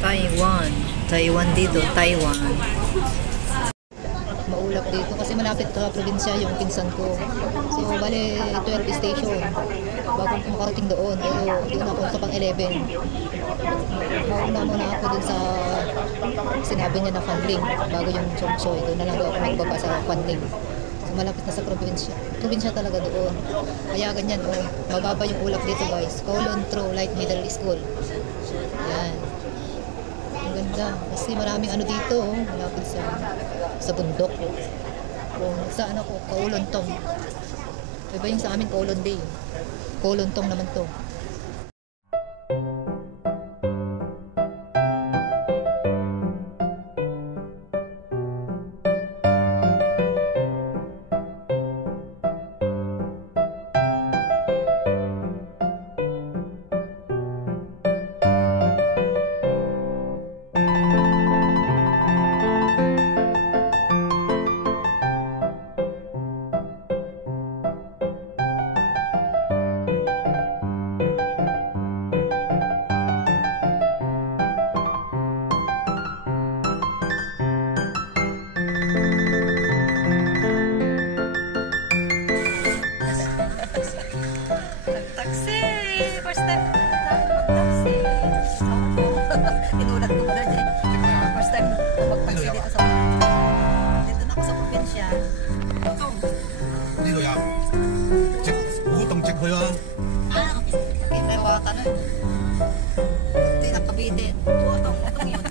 Taiwan. Taiwan dito, Taiwan. Maulap dito kasi malapit sa probinsya yung pinsan ko. So, bale 12 station. Bago ko makarating doon. Pero doon ako sa pang 11. Mauna muna ako dun sa sinabi niya na Fanling. Bago yung Chongchoy. Doon na lang ako magbaba sa Fanling. So, malapit na sa probinsya. Probinsya talaga doon. Kaya ganyan, oh. Mababa yung ulap dito, guys. Kowloon Tro Light Middle School. Yan. Ang ganda. Kasi maraming ano dito, oh. Malapit sa bundok. Kung sa ano ko, Kowloon Tong. Iba yung sa amin, Kowloon Day. Kowloon Tong naman to. Inulat ko na dyan. First time magpagsi dito sa dito na ako sa probinsya. Dito ya. Check. Utang check ko ya. Kita yung bata na. Hindi nakabitin. Utang yun.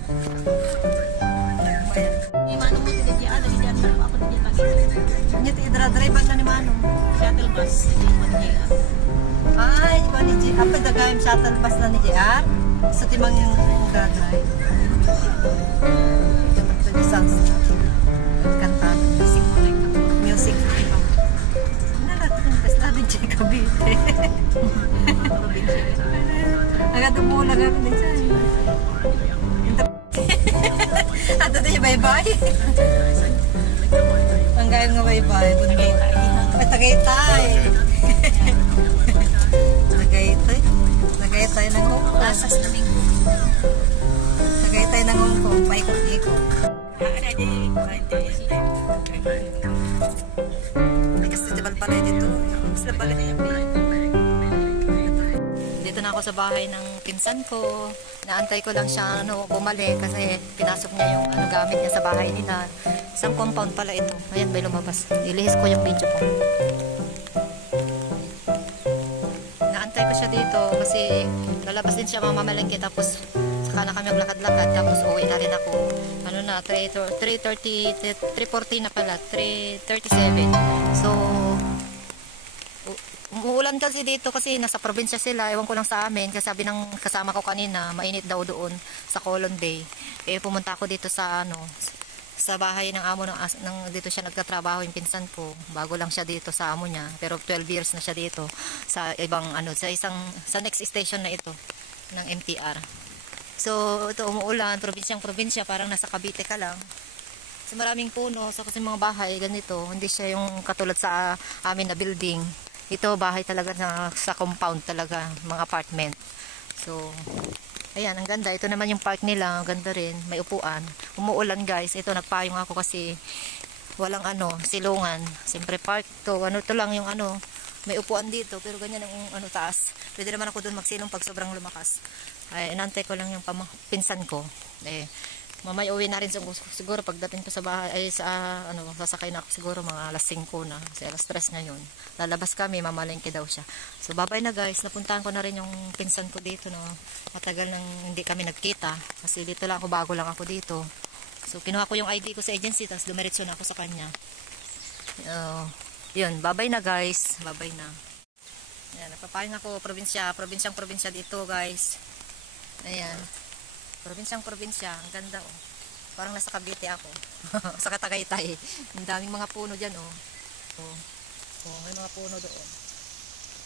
Ni Manong mo sila dyan. Dali dyan. Pero ako na dyan lagi. Hindi drive na ni Manong. Shuttle bus. Ay, iba ni JR. Apa dagayong shuttle bus na ni JR? Sa timang yung drive. Ito yung songs na. Kanta. Music. Nalatang yung best natin siya Cavite. Agad umula nga rin siya. Ato na yung bye-bye. Ang gayong nga bye-bye. May Tagaytay. Tagaytay ng Hong Kong. Lasas Domingo. Tagaytay ng Hong Kong. Paikot-ikot. May festival pala dito. Dito na ako sa bahay ng pinsan ko. Naantay ko lang siya bumalik kasi pinasok niya yung gamit niya sa bahay nila. Isang compound pala ito. Ayan, may lumabas. Ilihis ko yung video ko. Naantay ko siya dito kasi lalabas din siya mamamalengke tapos saka na kami maglakad-lakad tapos uwi na rin ako. Ano na, 3:40 na pala. 3:37. So, umuulan kasi dito kasi nasa probinsya sila. Ewan ko lang sa amin kasi sabi ng kasama ko kanina mainit daw doon sa Kowloon Bay. Eh pumunta ako dito sa sa bahay ng amo ng dito siya nagtatrabaho yung pinsan ko. Bago lang siya dito sa amo niya pero 12 years na siya dito sa ibang sa next station na ito ng MTR. So ito umuulan, probinsya parang nasa Cavite ka lang. So maraming puno, so kasi mga bahay ganito, hindi siya yung katulad sa amin na building. Ito bahay talaga sa compound talaga, mga apartment. So ayan, ang ganda. Ito naman yung park nila, ang ganda rin, may upuan. Umuulan guys, ito nagpayong ako kasi walang silungan. Siyempre park to, to lang yung may upuan dito, pero ganyan ang taas. Pwede naman ako doon magsilong pag sobrang lumakas. Ay, inantay ko lang yung pinsan ko. Mamaya uwi na rin siguro pagdating ko sa bahay, ay sasakay na ako siguro mga alas 5 na. Kasi alas 3 ngayon. Lalabas kami, mamalengke daw siya. So bye-bye na guys, napuntahan ko na rin yung pinsan ko dito, no. Matagal nang hindi kami nagkita. Kasi dito lang ako, bago lang ako dito. So kinuha ko yung ID ko sa agency, tapos dumiretso na ako sa kanya. Yun, bye-bye na guys. Bye-bye na. Ayan, nagpapahin ako, probinsya dito guys. Ayan. Probinsya, ang ganda oh. Parang nasa Cavite ako. Sa Tagaytay. Ang daming mga puno diyan oh. May mga puno doon.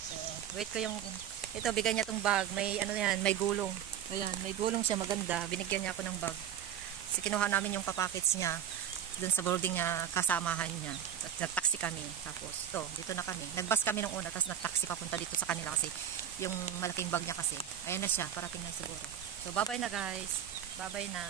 So, wait ko yung ito, bigyan niya tong bag. May yan, may gulong. Ayan, may gulong siya maganda. Binigyan niya ako ng bag. Kasi kinuha namin yung papackets niya. dun sa boarding na kasamahan niya. At nag-taxi kami. Tapos, dito na kami. Nag-bus kami nung una, tapos nag-taxi papunta dito sa kanila kasi yung malaking bag niya kasi. Ayan na siya, parating na siguro. So, bye-bye na guys. Bye-bye na.